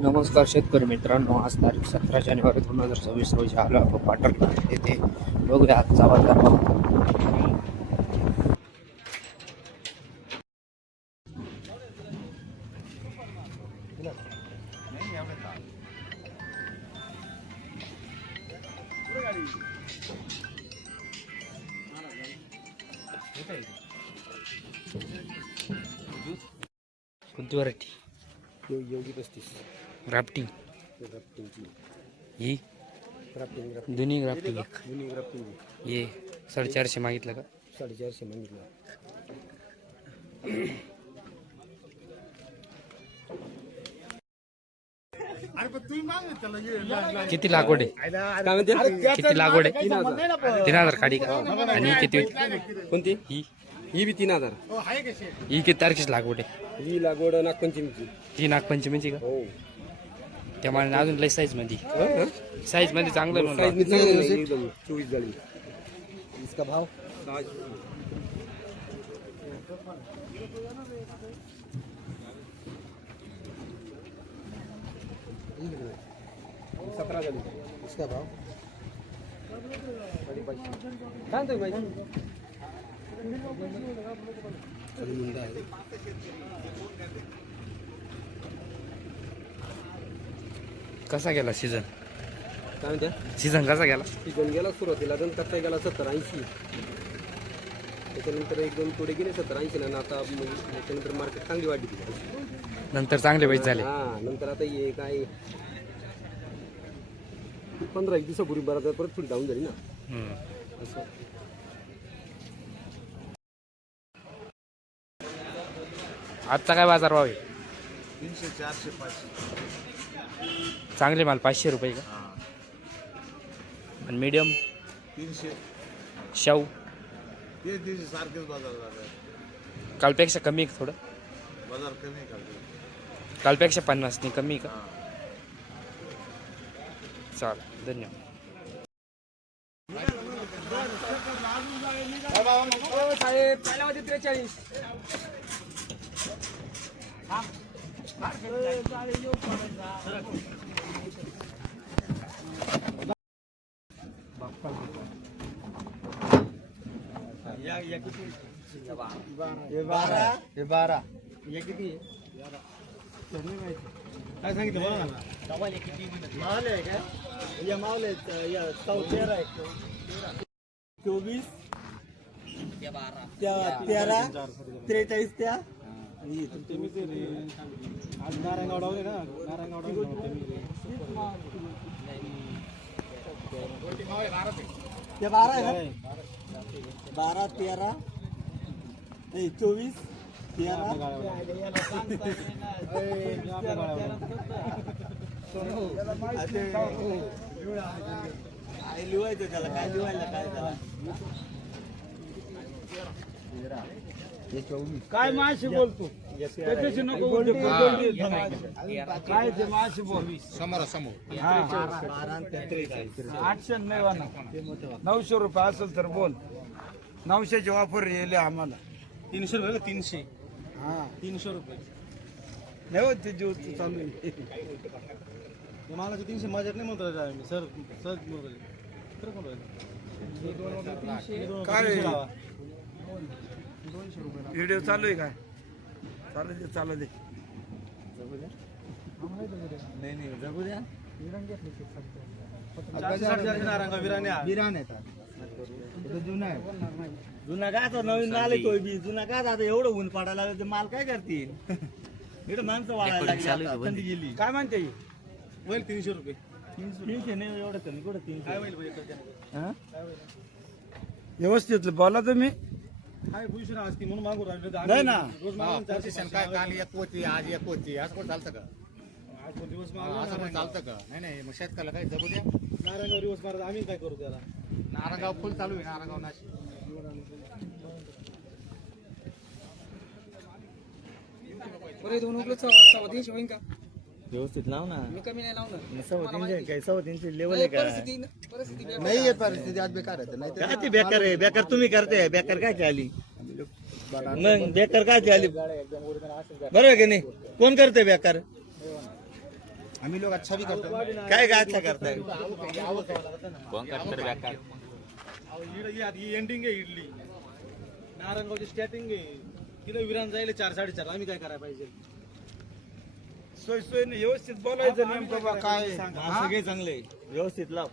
नमस्कार शेतकरी मित्रांनो, आज तारीख 17 जानेवारी 2026 रोजी आलो आपण पाटणला. येथे बघूया आजचा बाजार भाव. कोणती व्हरायटी? योगी 35 ग्राफ्टिंग ही दोन्ही ग्राफ्टिंग ये 450 मागितलं का? 450 मागितलं. किती लागवड आहे? किती लागवड आहे? 3000 काढी का? आणि ही किती? कोणती? ही बी 3000. ही किती तारखेची लागवड आहे? ही लागवड नागपंचमीची. ही नागपंचमीची का? हो. त्यामुळे अजून लय साईज मध्ये चांगलं आहे म्हणलं. साईज मी चांगली नाही, एकदम 24 झाली. इसका भाव 17 झाली. इसका भाव 550. सांगतोय माहिती. कसा गेला सीझन? काय म्हणते? सीझन कसा गेला? सीझन गेला सुरुवातीला कच्चा गेला 70-80. त्याच्यानंतर एक दोन तोडे गेले 70-80 ना. आता त्याच्यानंतर मार्केट चांगली वाढली. नंतर चांगले पैसे झाले. हा, नंतर आता ये काय 15-1 दिवसापूर्वी बराच परत थोडी डाऊन झाली ना. असं आजचा काय बाजार भाव आहे? 300, 400, 500. चांगले माल 500 रुपये का? आणि मीडियम 300 शाऊ ते 300 सारखेच बाजार झाला. कालपेक्षा कमी आहे का थोडं? बाजार कमी काढले. कालपेक्षा 50 नाही कमी आहे का? चालेल, धन्यवाद. हे 12 हे किती काय सांगितलं बघा ना. मावले आहे का? या मावले या 13 आहे. 24 त्या 13 43 त्या आज नारायणगाव डावले ना. नारायणगाव ते 12 आहे ना. 12 13 नाही 24 13 लिवायचं त्याला. काय लिवायला काय त्याला? काय माशी बोलतो त्याच्याशी नको बोलतो. काय ते माशी बोल समोरासमोर 800 नाही वाना 900 रुपये असेल तर बोल. 900चे वापर येले आम्हाला. 300 रुपये. 300 हा 300 रुपये. नाही होत ते जीव चालू आहे. मला 300 माझ्यात नाही म्हणतो मी. सर सर काय व्हिडिओ चालू आहे काय? चालू दे. नाही नाही जगू द्या. जुना काय आता नवीन आले तो बी. जुना काय आता एवढं ऊन पाडायला लागलं माल काय करतील? इकडे माणसं वाढायला लागली. थंडी गेली. काय म्हणते? होईल 300 रुपये. 300 नाही एवढं कमी. कुठं 300? व्यवस्थित बोला तुम्ही. काय भूषण असती म्हणून मागू राहिलो. नाही ना. रोज मागून 400 काय काल एक होती, आज एक होती. असं कोण चालतं का? आज पण दिवस असं कोण चालतं का? नाही मग शेतकऱ्याला काय जगू द्या. नारायणगाव दिवस मारत आम्ही काय करू त्याला? नारायणगाव फुल चालू आहे. नारायणगाव नाशिक व्यवस्थित लाव ना. मी कमी नाही लावणार. 350 लेवल आहे का? नाही आहे परिस्थिती आज बेकार आहे. नाही काय ते बेकार आहे? बेकार तुम्ही करते. बेकार काय आली? मग बेकार काय आली? बरोबर आहे की नाही? कोण करते बेकार? आम्ही लोग अच्छा भी करते हैं. काय काय अच्छा करताय ही एंडिंग आहे इडली नारायणगावची स्टार्टिंग आहे तिला विरान जायला 4-4:30 आम्ही काय करायला पाहिजे सोय सोय व्यवस्थित बोलायचं नेमकं बा काय सगळे चांगले व्यवस्थित लाव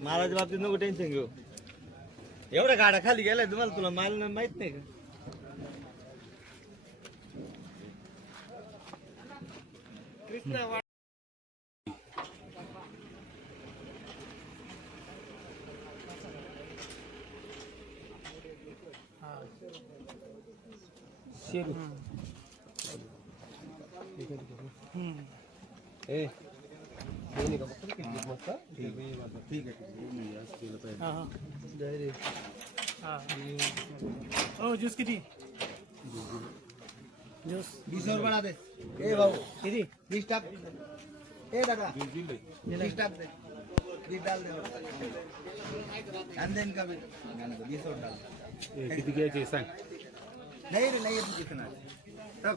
मालाच्या बाबतीत नको टेन्शन घेऊ एवढ्या गाड्या खाली गेलाय तुम्हाला तुला माल माहित नाही का हो ज्यूस किती ज्यूस 20 रुपये बना दे ए भाऊ किती 20 टाक ए दादा 20 टाक दे 20 डाल दे and then का भी 20 और डाल किती घ्यायचे सांग नहीं रे नहीं है तू कितना तब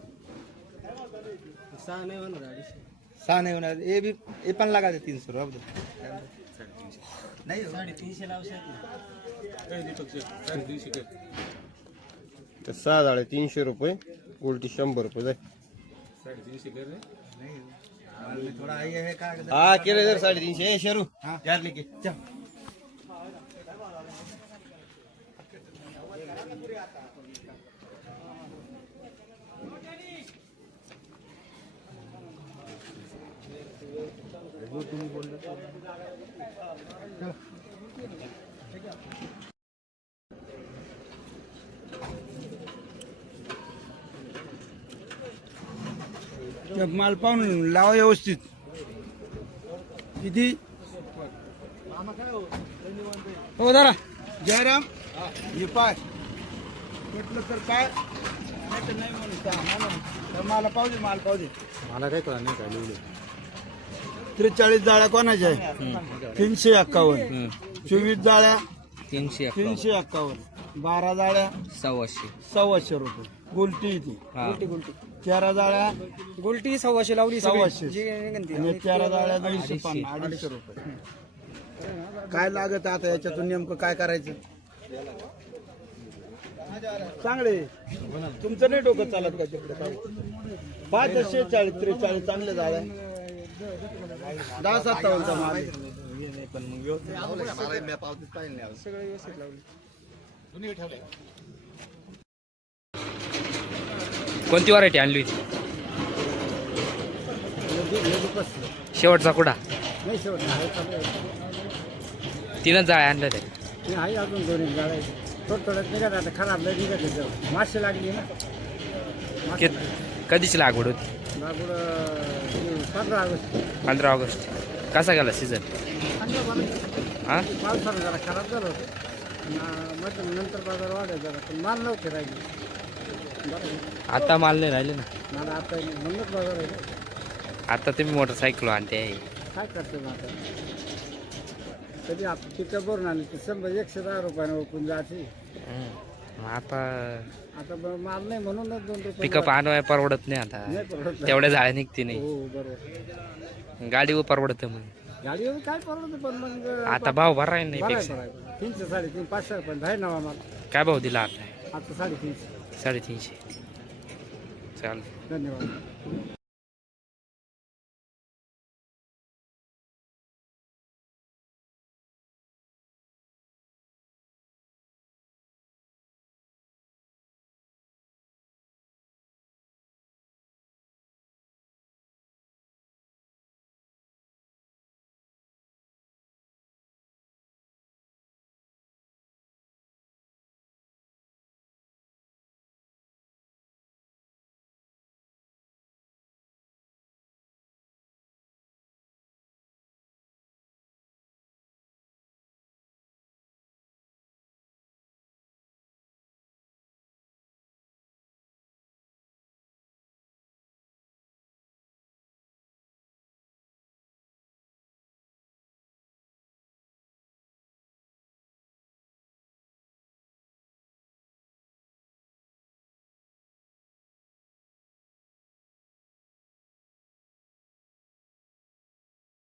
सा नहीं होना ये भी ये पण लगा दे 300 रुपये अब दे नहीं 350 लावशे सहा झाले 300 रुपये उलटी 100 रुपये जाय थोड़ा ये है का हा केले जर 350 शेरू यार लेके चल माल पाहून लावा व्यवस्थित किती हो दादा जयराम हे पाय म्हटलं तर काय नाही तर नाही म्हणून त्या म्हणून तर मला पाहू दे माल पाहू दे मला काय कळलं नाही काय लिहिलं 43 जाळ्या कोणाच्या आहे 351 24 जाळ्या 351 12 जाळ्या 1,200 रुपये गुलटी ती गुलटी 13 जाळ्या गुलटी 1,200 लावली 1,200 आणि 13 जाळ्या 250 रुपये काय लागत आता याच्यातून नेमकं काय करायचं चांगले तुमचं नाही डोकं चालत का तिकडे काय 546 43 चांगले जाळ्या 10-57 चा माल आहे. पण मग व्यवस्थित पावतीच पाहिजे नाही सगळं व्यवस्थित लावली दोन्ही ठेवले कोणती व्हरायटी आणली होती शेवटचा कुडा नाही शेवट आहे चालू आहे. 3च जाळ्या आणल्या त्या ते आहे अजून 2 जाळ्या थोडं निघत आता खराब नाही निघत आहे. मासे लागली ना कधीची लागवड होती लागवड 15 ऑगस्ट 15 ऑगस्ट कसा गेला सीझन हा पावसानं जरा खराब झालं होतं म्हटलं नंतर बाजार वाढायचा जरा पण माल नव्हते राहिले आता माल नाही राहिले ना मला आता म्हणूनच बाजार आहे आता तुम्ही मोटरसायकल आणते काय करते मग आता कधी आप पिकअप भरून आली की 100-110 रुपयाने ओपून जायची आता आता माल नाही म्हणूनच 2 रुपये पिकअप आणवाय परवडत नाही आता नाही परवडत. तेवढ्या जाळ्या निघते नाही हो बरोबर गाडीवर परवडत मग गाडीवर काय परवडत पण मग आता भाव भराय नाही बरं आहे, पेक्षा बरं आहे. 300-350 पण आहे नवा माल काय भाव दिला आता आता 350 350 चालेल धन्यवाद